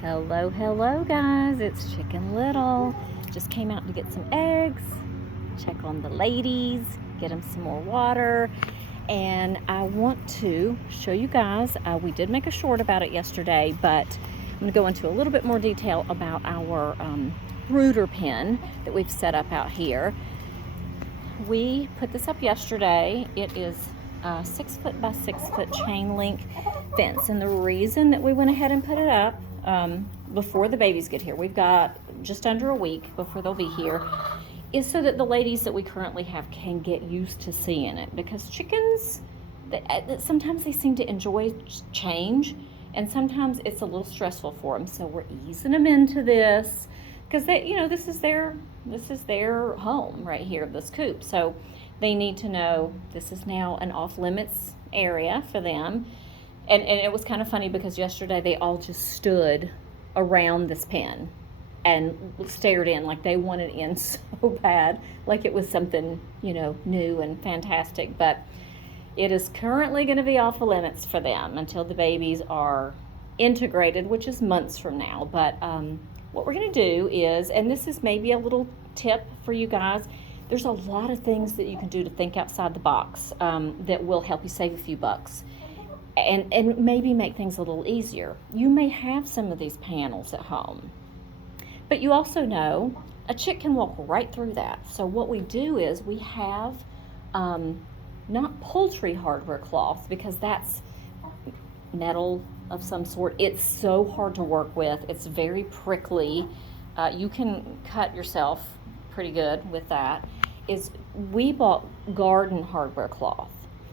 Hello guys, it's Chicken Little. Just came out to get some eggs, check on the ladies, get them some more water, and I want to show you guys, we did make a short about it yesterday, but I'm going to go into a little bit more detail about our brooder pen that we've set up out here. We put this up yesterday. It is a 6 foot by 6 foot chain link fence, and the reason that we went ahead and put it up before the babies get here, we've got just under a week before they'll be here, is so that the ladies that we currently have can get used to seeing it, because chickens, sometimes they seem to enjoy change, and sometimes it's a little stressful for them. So we're easing them into this, because this is their home right here, this coop. So they need to know this is now an off limits area for them. And it was kind of funny because yesterday they all just stood around this pen and stared in, like they wanted in so bad, like it was something, new and fantastic. But it is currently going to be off the limits for them until the babies are integrated, which is months from now. But what we're going to do is, and this is maybe a little tip for you guys, there's a lot of things that you can do to think outside the box that will help you save a few bucks. And maybe make things a little easier. You may have some of these panels at home, but you also know a chick can walk right through that. So what we do is we have not poultry hardware cloth, because that's metal of some sort. It's so hard to work with. It's very prickly. You can cut yourself pretty good with that. We bought garden hardware cloth.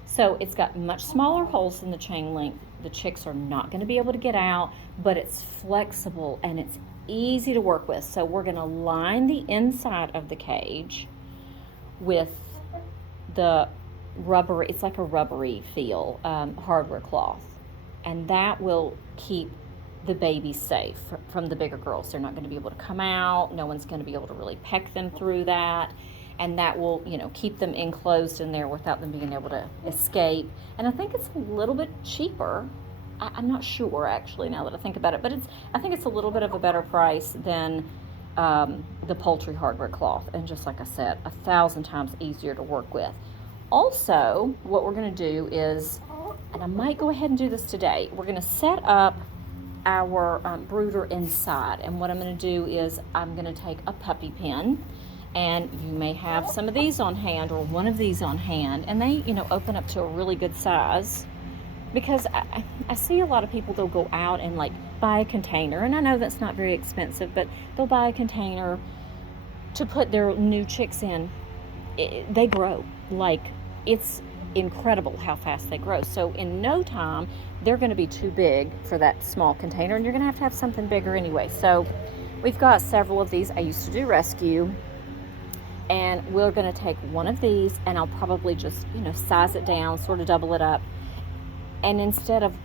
So it's got much smaller holes in the chain link. The chicks are not going to be able to get out, but it's flexible and it's easy to work with. So we're going to line the inside of the cage with the rubbery, it's like a rubbery feel, hardware cloth. And that will keep the babies safe from the bigger girls. They're not going to be able to come out. No one's going to be able to really peck them through that. And that will, keep them enclosed in there without them being able to escape. And I think it's a little bit cheaper. I'm not sure, actually, now that I think about it. But I think it's a little bit of a better price than the poultry hardware cloth. And just like I said, 1,000 times easier to work with. Also, what we're going to do is, and I might go ahead and do this today, we're going to set up our brooder inside. And what I'm going to do is I'm going to take a puppy pen. And you may have some of these on hand or one of these on hand, and they, open up to a really good size. Because I see a lot of people, they'll go out and buy a container, and I know that's not very expensive, but they'll buy a container to put their new chicks in. They grow. It's incredible how fast they grow. So in no time, they're going to be too big for that small container, and you're going to have something bigger anyway. So we've got several of these. I used to do rescue. And we're going to take one of these, and I'll probably just, size it down, sort of double it up. And instead of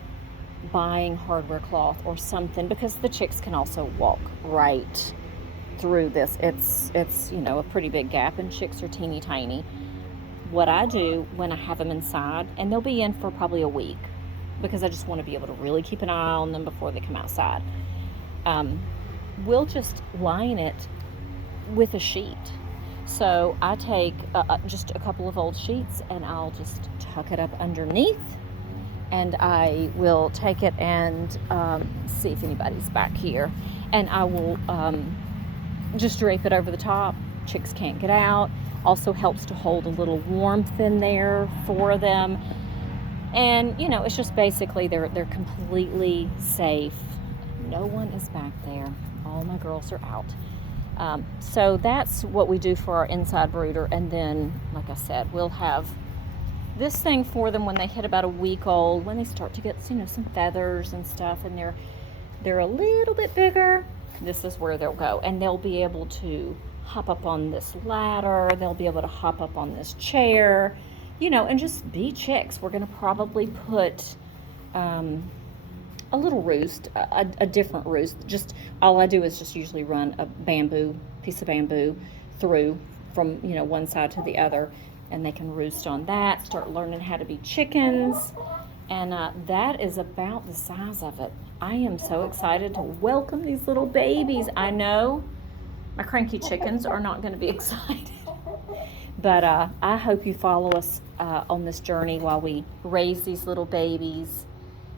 buying hardware cloth or something, because the chicks can also walk right through this. It's a pretty big gap, and chicks are teeny tiny. What I do when I have them inside, and they'll be in for probably a week, because I just want to be able to really keep an eye on them before they come outside. We'll just line it with a sheet. So I take just a couple of old sheets, and I'll just tuck it up underneath, and I will take it and see if anybody's back here, and I will just drape it over the top. Chicks can't get out. Also helps to hold a little warmth in there for them, and it's just basically they're completely safe. No one is back there. All my girls are out. So that's what we do for our inside brooder. And then, like I said, we'll have this thing for them when they hit about a week old, when they start to get, some feathers and stuff, and they're a little bit bigger. This is where they'll go, and they'll be able to hop up on this ladder. They'll be able to hop up on this chair, and just be chicks. We're going to probably put a little roost, a different roost. Just all I do is just usually run a piece of bamboo through from one side to the other, and they can roost on that, start learning how to be chickens. And that is about the size of it. I am so excited to welcome these little babies. I know my cranky chickens are not going to be excited. But I hope you follow us on this journey while we raise these little babies,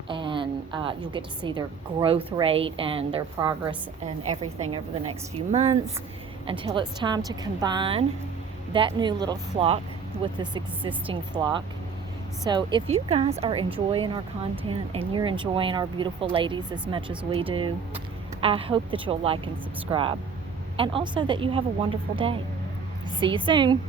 and you'll get to see their growth rate and their progress and everything over the next few months until it's time to combine that new little flock with this existing flock. So if you guys are enjoying our content and you're enjoying our beautiful ladies as much as we do, I hope that you'll like and subscribe, and also that you have a wonderful day. See you soon.